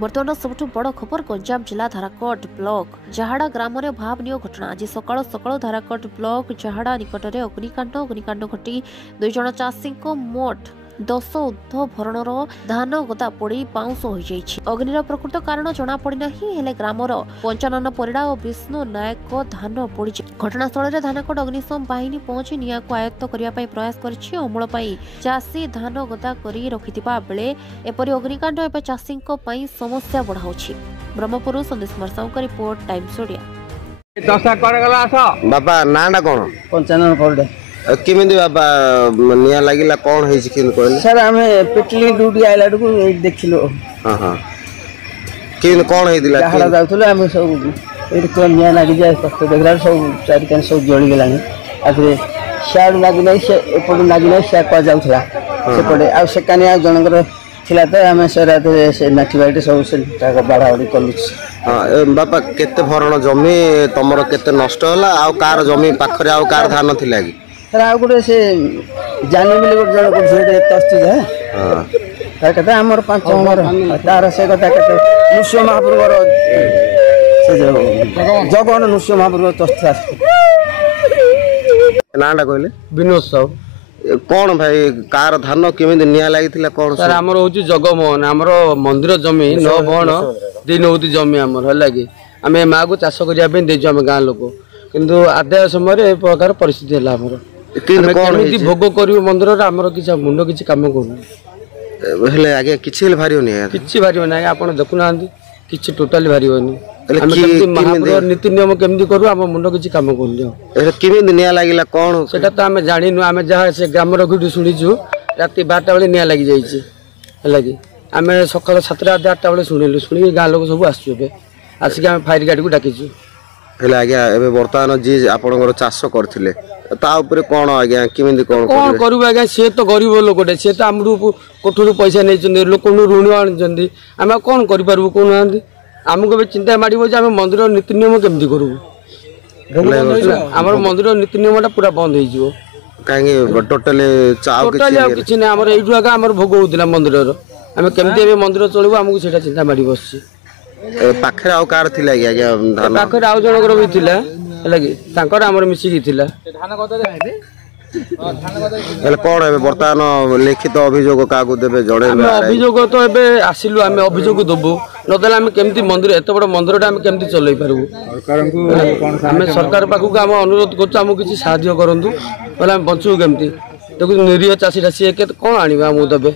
बर्तमान सबुठ बड़ खबर गंजाम जिला धाराकोट ब्लॉक जहाड़ा ग्राम में भावनीय घटना आज सकाल सकाल धाराकोट ब्लॉक जहाड़ा निकट में अग्निकांड घटी 2 जन चाषी मोट 10 ऊर्ध्व भरणर धान गदा पड़ी पाउंस हो जाइछि। अग्निर प्रकृत कारण जना पड़ी नाही हेले ग्रामर पंचानन परिड़ा और विष्णु नायक धान पड़ी घटनास्थल में धानाकोट अग्निशम बाहिनी पहुंची निया को आयत्त करने प्रयास करिछि। अमल पई चाषी धान गदा करी रखिथिबा बेले एपरि अग्निकांड एबे चाषी समस्या बढ़ाउछि। ब्रह्मपुर संदेश मरसाऊ का रिपोर्ट टाइम्स ओडिया। बापा नाटा कौन पंचानन परिड़ा केमिति बाबा निया लागिला कौन है कहले सर आम पेटली ड्यूटी आइला देखिलु हां हां केन कौन है दिला जहाड़ा जाउथलो हम सब एट को निया लागी जाय कष्ट देखला सब चारि कान सब जळी गेलानी आखिर शाड लागी नै से एपड लागी नै से को जाउथला सेपडे आ सेकानी आ जनकर थिला त हम सरात से नाठी बाटे सब से टाका बाडावडी कलु। हां बापा केते भरण जमी तमरो केते नष्ट होला आ कार जमी पाखरे आ कार धान थिला कि सर आ गुटे से जानी मिले गुटे जण को झेडे तस्ती है हां ता कते हमर पांच हमर तार से कथा कते मुस्य महाप्रभुर से जगन मुस्य महाप्रभु तस्ती नाटा कहले विनोद साहू कौन भाई कार धान केमिति निया लागिथिला कौन सर हमर होची जगमोहन हमर मंदिर जमी 9 भण 3 होती जमी हमर हला कि आमे मां को चाष करिया पे देजो हम गां लोक किंतु आदाय समय ए प्रकार परिस्थिति हला हमर केमिति भोग करियो मंदिर रे हमर किछ मुंडो किछ काम करू हेले आगे किछि भारियो नि किछि भारियो नै आपण देखु नांदी किछि टोटली भारियो नि हम केमिति महापुर नीति नियम केमिति करू हम मुंडो किछि काम करू ए केमिति निया लागिला कौन सेटा त हम जानिनु हम जहा से ग्राम रखिटु सुनिछु राति 12टा बेले निया लागि जाइछि हला कि हम सकाळ 7टा 8टा बेले सुनिलु सुनि गां लोक सब आसु बे आसी हम फायर गाड़ी को डाकिछु हेले आगे एबे वर्तमान जी आपनकर चाष करथिले ता ऊपर कोन आगे केमिति कोन करू आगे से तो गरीब लोकटे से तो हमरु कोठुरु पैसा नै चंदी लोकनु ऋण आन चंदी हम कोन करि परबु कोन आंदी हमको चिंता मारिबो जे हम मंदिर नीति नियम केमिति करू हमर मंदिर नीति नियमटा पूरा बंद होई जिवो काहे टोटली चाव किछि नै हमर एइठु आगे हमर भोग होतिला मंदिर रो हम केमिति एबे मंदिर चलबो हमको सेटा चिंता मारि बसछि। पाखरे आउ कार थिला कि आगे धान पाखरे आउ जनकर भी थिला लगी तांकर हमर मिसी की थिला धान कत जाय हेले कोन एबे वर्तमान लिखित अभियोग का को देबे जणे हम अभियोग तो एबे आसिलु हम अभियोग दबु नदेला हम केमिति मंदिर एत बड़ मंदिरटा हम केमिति चलै परबु सरकार को हम सरकार पाखु हम अनुरोध करछु हम किछि सहायता करंतु बोले हम बंचू केमिति देखु निरीह चासी रासी के कोन आनिबा हम देबे।